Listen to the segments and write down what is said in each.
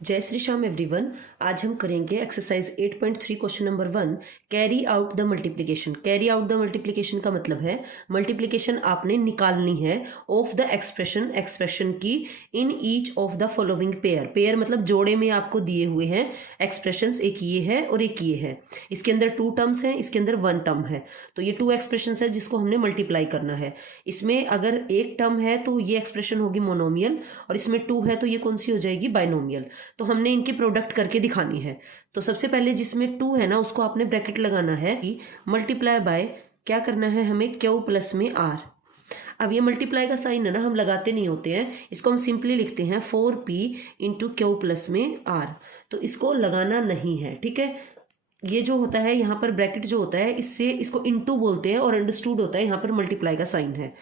जय श्री श्याम एवरीवन। आज हम करेंगे exercise 8.3 question number 1, carry out the multiplication. Carry out the multiplication का मतलब है मल्टीप्लिकेशन आपने निकालनी है ऑफ द एक्सप्रेशन की in each of the following pair. Pair मतलब जोड़े में आपको दिए हुए हैं एक्सप्रेशंस, एक ये है और एक ये है। इसके अंदर 2 टर्म्स हैं, इसके अंदर 1 टर्म है, तो ये 2 एक्सप्रेशंस है जिसको हमने मल्टीप्लाई करना है। इसमें अगर एक टर्म है तो ये एक्सप्रेशन होगी मोनोमियल, और इसमें 2 है तो ये कौन सी हो जाएगी, बाइनोमियल। तो हमने इनकी प्रोडक्ट करके दिखानी है। तो सबसे पहले जिसमें 2 है ना उसको आपने ब्रैकेट लगाना है कि मल्टीप्लाई बाय क्या करना है हमें, क्यू प्लस में आर। अब ये मल्टीप्लाई का साइन है ना, हम लगाते नहीं होते हैं, इसको हम सिंपली लिखते हैं 4p इंटू क्यू प्लस में आर। तो इसको लगाना नहीं है, ठीक है। ये जो होता है यहाँ पर ब्रैकेट जो होता है, इससे इसको इनटू बोलते हैं और अंडरस्टूड होता है, यहाँ पर मल्टीप्लाई का साइन है।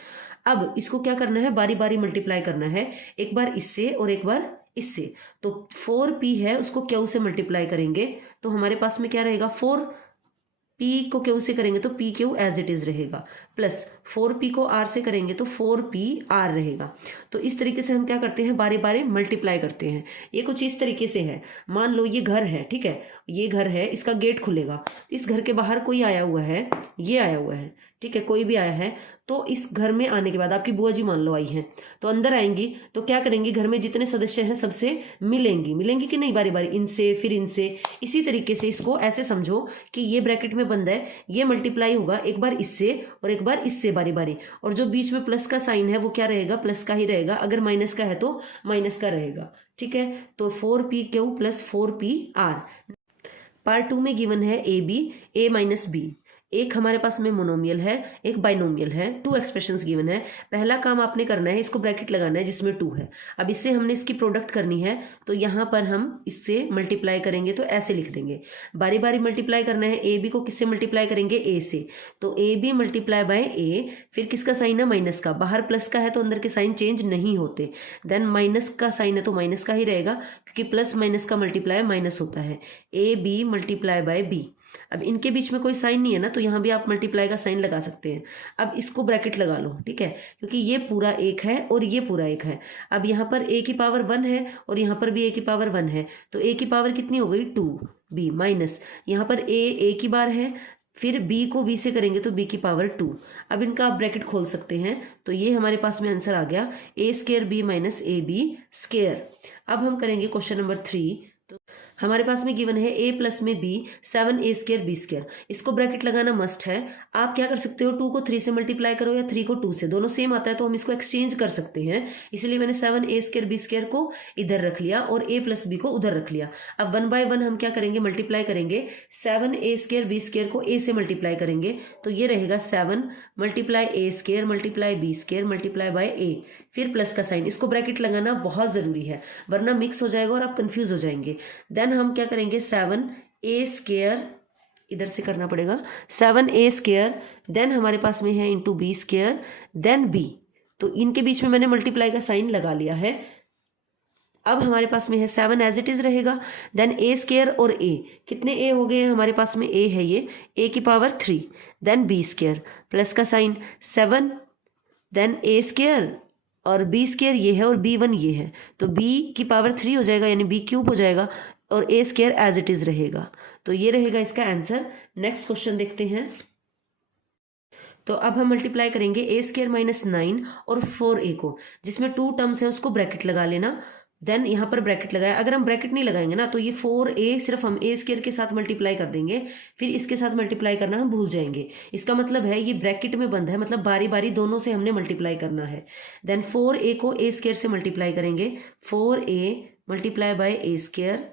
अब इसको क्या करना है, बारी बारी मल्टीप्लाई करना है, एक बार इससे और एक बार इससे। तो 4p है उसको क्यू से मल्टीप्लाई करेंगे तो हमारे पास में क्या रहेगा, 4p को क्यू से करेंगे तो p q as it is रहेगा, प्लस 4p को r से करेंगे तो 4p r रहेगा। तो इस तरीके से हम क्या करते हैं, बारी बारी मल्टीप्लाई करते हैं। ये कुछ इस तरीके से है, मान लो ये घर है, ठीक है, ये घर है, इसका गेट खुलेगा, इस घर के बाहर कोई आया हुआ है, ये आया हुआ है, ठीक है, कोई भी आया है। तो इस घर में आने के बाद आपकी बुआ जी मान लो आई हैं, तो अंदर आएंगी तो क्या करेंगी, घर में जितने सदस्य हैं सबसे मिलेंगी कि नहीं, बारी बारी इनसे फिर इनसे। इसी तरीके से इसको ऐसे समझो कि ये ब्रैकेट में बंद है, ये मल्टीप्लाई होगा एक बार इससे और एक बार इससे बारी बारी, और जो बीच में प्लस का साइन है वो क्या रहेगा, प्लस का ही रहेगा, अगर माइनस का है तो माइनस का रहेगा, ठीक है। तो 4p Q plus 4p are. Part 2 में गिवन है a b, a minus b. एक हमारे पास में मोनोमियल है, एक बाइनोमियल है, 2 एक्सप्रेशंस गिवन है। पहला काम आपने करना है, इसको ब्रैकेट लगाना है जिसमें 2 है। अब इससे हमने इसकी प्रोडक्ट करनी है, तो यहाँ पर हम इससे मल्टीप्लाई करेंगे तो ऐसे लिख देंगे, बारी बारी मल्टीप्लाई करना है। ए बी को किससे मल्टीप्लाई करेंगे, ए से, तो ए बी मल्टीप्लाई बाय ए, फिर किसका साइन है, माइनस का, बाहर प्लस का है तो अंदर के साइन चेंज नहीं होते। देन माइनस का साइन है तो माइनस का ही रहेगा, क्योंकि प्लस माइनस का मल्टीप्लाई माइनस होता है। A b multiply by b. अब इनके बीच में कोई साइन नहीं है ना, तो यहाँ भी आप मल्टीप्लाई का साइन लगा सकते हैं। अब इसको ब्रैकेट लगा लो, ठीक है, क्योंकि ये पूरा एक है और ये पूरा एक है। अब यहाँ पर a की पावर 1 है और यहाँ पर भी a की पावर 1 है, तो a की पावर कितनी हो गई, 2b माइनस, यहाँ पर a की बार है, फिर b को b से करेंगे तो b की पावर 2। अब इनका आप ब्रैकेट खोल सकते हैं, तो ये हमारे पास में आंसर आ गया a square b minus a b square. अब हम करेंगे क्वेश्चन नंबर 3। तो हमारे पास में गिवन है a प्लस में b 7a square b square. इसको ब्रैकेट लगाना मस्ट है। आप क्या कर सकते हो, 2 को 3 से मल्टीप्लाई करो या 3 को 2 से, दोनों सेम आता है तो हम इसको एक्सचेंज कर सकते हैं। इसलिए मैंने 7a स्क्वायर b स्क्वायर को इधर रख लिया और a प्लस b को उधर रख लिया। अब 1 बाय 1 हम क्या करेंगे, मल्टीप्लाई करेंगे। 7a स्क्वायर b स्क्वायर को a से मल्टीप्लाई करेंगे तो ये रहेगा 7 multiply a square multiply b square multiply by a, फिर प्लस का साइन। इसको ब्रैकेट लगाना बहुत जरूरी है, वरना मिक्स हो जाएगा और आप कंफ्यूज हो जाएंगे। देन हम क्या करेंगे, 7a स्क्वायर इधर से करना पड़ेगा, 7a स्क्वायर, देन हमारे पास में है into b square, then b। तो इनके बीच में मैंने मल्टीप्लाई का साइन लगा लिया है। अब हमारे पास में है 7 एज इट इज रहेगा, देन a स्क्वायर और a, कितने a हो गए हैं हमारे पास में, a है ये, a की power 3, then b square plus का साइन 7, देन a स्क्वायर और b स्क्वायर ये है और b1 ये है, तो b की पावर 3 हो जाएगा, यानी b क्यूब हो जाएगा, और a square as it is रहेगा। तो ये रहेगा इसका आंसर। नेक्स्ट क्वेश्चन देखते हैं। तो अब हम मल्टीप्लाई करेंगे a स्क्वायर माइनस 9 और 4a को, जिसमें 2 टर्म्स है उसको ब्रैकेट लगा लेना। देन यहाँ पर ब्रैकेट लगाया, अगर हम ब्रैकेट नहीं लगाएंगे ना तो ये 4a सिर्फ हम a स्क्वायर के साथ मल्टीप्लाई कर देंगे, फिर इसके साथ मल्टीप्लाई करना हम भूल जाएंगे। इसका मतलब है ये ब्रैकेट में बंद है, मतलब बारी बारी दोनों से हमने मल्टीप्लाई करना है। देन 4a को a स्क्वायर से मल्टीप्लाई करेंगे, 4a multiply by a square,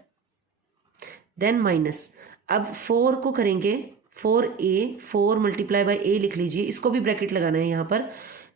then minus. अब 4 को करेंगे 4a, 4 मल्टीप्लाई बाय a लिख लीजिए, इसको भी ब्रैकेट लगाना है यहाँ पर।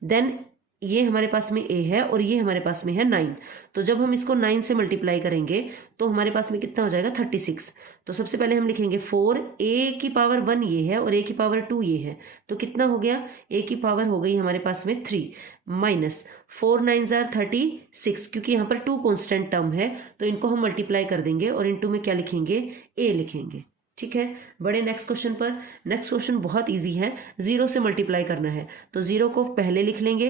देन ये हमारे पास में a है और ये हमारे पास में है 9, तो जब हम इसको 9 से मल्टीप्लाई करेंगे तो हमारे पास में कितना हो जाएगा, 36। तो सबसे पहले हम लिखेंगे 4, a की पावर 1 ये है और a की पावर 2 ये है, तो कितना हो गया, a की पावर हो गई हमारे पास में 3 माइनस 4 9 जार 36, क्योंकि यहाँ पर 2 कॉन्स्टेंट टर्म है तो इनको हम मल्टीप्लाई कर देंगे और इनटू में क्या लिखेंगे, a लिखेंगे, ठीक है। बड़े नेक्स्ट क्वेश्चन पर। नेक्स्ट क्वेश्चन बहुत इजी है, 0 से मल्टीप्लाई करना है, तो 0 को पहले लिख लेंगे,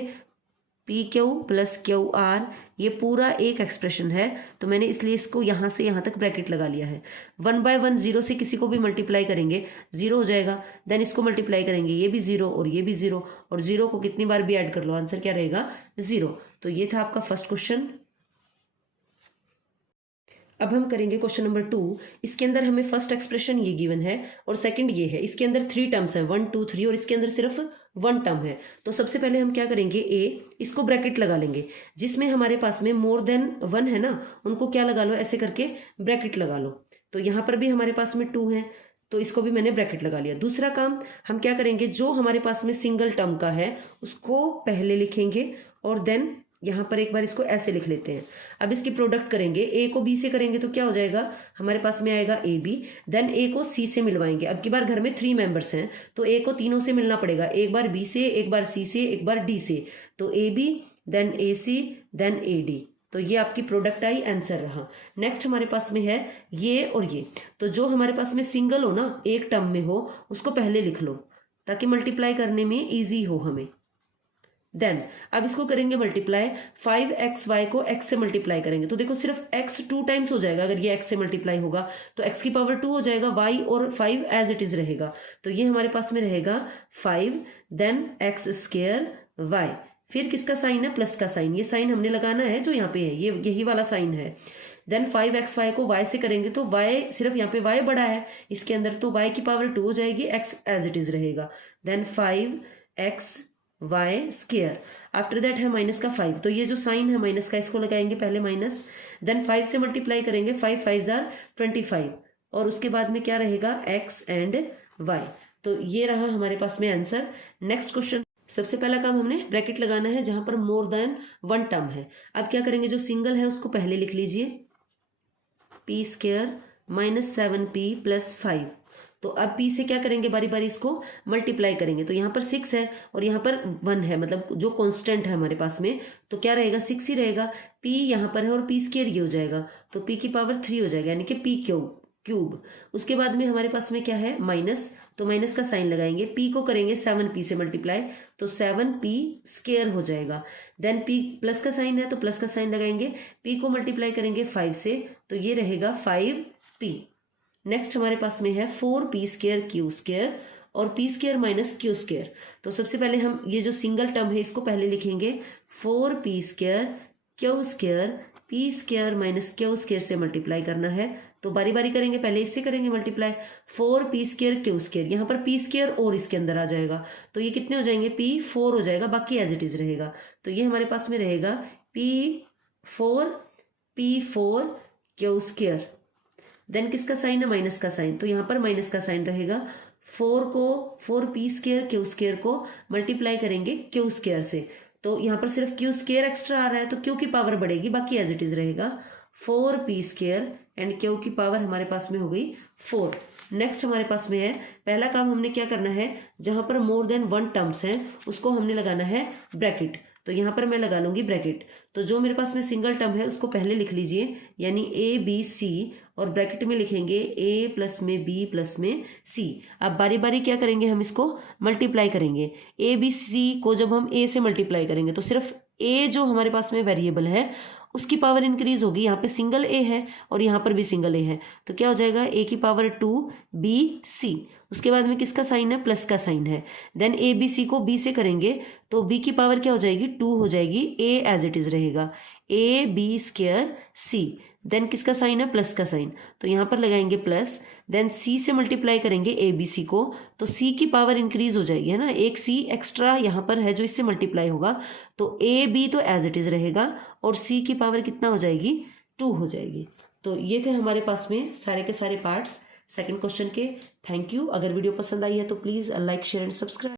P Q plus Q R, ये पूरा एक एक्सप्रेशन है, तो मैंने इसलिए इसको यहाँ से यहाँ तक ब्रैकेट लगा लिया है। 1/1 0 से किसी को भी मल्टीप्लाई करेंगे 0 हो जाएगा, देन इसको मल्टीप्लाई करेंगे ये भी 0 और ये भी 0, और 0 को कितनी बार भी ऐड कर लो आंसर क्या रहेगा 0। तो ये था आपका फर्स्ट क्वेश्चन। अब हम करेंगे क्वेश्चन नंबर 2। इसके अंदर हमें फर्स्ट एक्सप्रेशन ये गिवन है और सेकंड ये है। इसके अंदर 3 टर्म्स हैं 1 2 3 और इसके अंदर सिर्फ 1 टर्म है। तो सबसे पहले हम क्या करेंगे, इसको ब्रैकेट लगा लेंगे। जिसमें हमारे पास में मोर देन 1 है ना, उनको क्या लगा लो, ऐसे करके ब्रैकेट लगा लो। तो यहाँ पर भी हमारे पास में 2 है, तो इसको भी मैंने ब्रैकेट लगा लिया। दूसरा काम हम क्या करेंगे, जो हमारे पास में सिंगल टर्म का है उसको पहले लिखेंगे और देन यहाँ पर एक बार इसको ऐसे लिख लेते हैं। अब इसकी प्रोडक्ट करेंगे, ए को बी से करेंगे तो क्या हो जाएगा, हमारे पास में आएगा ए बी, देन ए को सी से मिलवाएंगे। अब की बार घर में 3 मेंबर्स हैं तो ए को तीनों से मिलना पड़ेगा, एक बार बी से, एक बार सी से, एक बार डी से। तो a b then a c then a d, तो ये आपकी प्रोडक्ट आई, आंसर रहा। नेक्स्ट हमारे पास में है ये और ये, तो जो हमारे पास में सिंगल हो ना, एक टर्म में हो, उसको पहले लिख लो ताकि मल्टीप्लाई करने में ईजी हो हमें। देन अब इसको करेंगे मल्टीप्लाई, 5xy को x से मल्टीप्लाई करेंगे तो देखो सिर्फ x 2 टाइम्स हो जाएगा। अगर ये x से मल्टीप्लाई होगा तो x की पावर 2 हो जाएगा, y और 5 एज इट इज रहेगा। तो ये हमारे पास में रहेगा 5 देन x स्क्वायर y, फिर किसका साइन है, प्लस का साइन। ये साइन हमने लगाना है जो यहाँ पे है, ये यही वाला साइन है। देन 5xy को y से करेंगे तो y सिर्फ यहाँ पे y बड़ा है इसके अंदर, तो y की पावर 2 हो जाएगी, x एज इट इज रहेगा। Then 5x y square, after that है माइनस का 5, तो ये जो साइन है माइनस का इसको लगाएंगे पहले माइनस, देन 5 से मल्टीप्लाई करेंगे, 5 5 25 और उसके बाद में क्या रहेगा x एंड y। तो ये रहा हमारे पास में आंसर। नेक्स्ट क्वेश्चन, सबसे पहला काम हमने ब्रैकेट लगाना है जहां पर मोर देन 1 टर्म है। अब क्या करेंगे, जो सिंगल है उसको पहले लिख लीजिए, p square minus 7p plus 5। तो अब p से क्या करेंगे, बारी बारी इसको मल्टीप्लाई करेंगे। तो यहाँ पर 6 है और यहाँ पर 1 है, मतलब जो कांस्टेंट है हमारे पास में, तो क्या रहेगा 6 ही रहेगा। p यहाँ पर है और p स्क्वायर ये हो जाएगा, तो p की पावर 3 हो जाएगा, यानी कि p क्यूब। उसके बाद में हमारे पास में क्या है माइनस, तो माइनस का साइन लगाएंगे, p को करेंगे 7p से मल्टीप्लाई तो 7p स्क्वायर हो जाएगा। देन p प्लस का साइन है तो प्लस का साइन लगाएंगे, p को मल्टीप्लाई करेंगे 5 से तो ये रहेगा 5p। नेक्स्ट हमारे पास में है 4p स्क्वायर क्यू स्क्वायर और p square minus Q square. तो सबसे पहले हम ये जो सिंगल टर्म है इसको पहले लिखेंगे, 4p square Q square, p square minus Q square से मल्टीप्लाई करना है। तो बारी बारी करेंगे, पहले इससे करेंगे multiply, 4p square Q square, यहाँ पर p स्क्वायर और इसके अंदर आ जाएगा तो ये कितने हो जाएंगे, p4 हो जाएगा, बाकी एज इट इज रहेगा। तो ये हमारे पास में रहेगा p4 क्यू स्क्वायर। देन किसका साइन है, माइनस का साइन, तो यहाँ पर माइनस का साइन रहेगा। 4p स्क्वायर क्यू स्क्वायर को मल्टीप्लाई करेंगे क्यू स्क्वायर से, तो यहाँ पर सिर्फ क्यू स्क्वायर एक्स्ट्रा आ रहा है तो क्यू की पावर बढ़ेगी, बाकी एज इट इज रहेगा 4p स्क्वायर एंड क्यू की पावर हमारे पास में हो गई 4। नेक्स्ट हमारे पास में है, पहला काम हमने क्या करना है, जहां पर मोर देन 1 टर्म्स हैं उसको हमने लगाना है ब्रैकेट। तो यहाँ पर मैं लगा लूंगी ब्रैकेट, तो जो मेरे पास में सिंगल टर्म है उसको पहले लिख लीजिए, यानी a b c और ब्रैकेट में लिखेंगे a प्लस में b प्लस में c। अब बारी बारी क्या करेंगे, हम इसको मल्टीप्लाई करेंगे। a b c को जब हम a से मल्टीप्लाई करेंगे तो सिर्फ a जो हमारे पास में वेरिएबल है उसकी पावर इंक्रीज होगी। यहाँ पे सिंगल a है और यहाँ पर भी सिंगल a है, तो क्या हो जाएगा a की पावर 2 b c। उसके बाद में किसका साइन है, प्लस का साइन है। देन a b c को b से करेंगे तो b की पावर क्या हो जाएगी, 2 हो जाएगी, a एज इट इज रहेगा, a b square c। Then किसका साइन है, प्लस का साइन, तो यहाँ पर लगाएंगे प्लस। देन c से मल्टीप्लाई करेंगे a b c को तो c की पावर इंक्रीज हो जाएगी, है ना, एक c एक्स्ट्रा यहाँ पर है जो इससे मल्टीप्लाई होगा, तो a b तो एज इट इज रहेगा और c की पावर कितना हो जाएगी, 2 हो जाएगी। तो ये थे हमारे पास में सारे के सारे पार्ट्स सेकंड क्वेश्चन के। Thank you. अगर वीडियो पसंद आई है तो please like share and subscribe.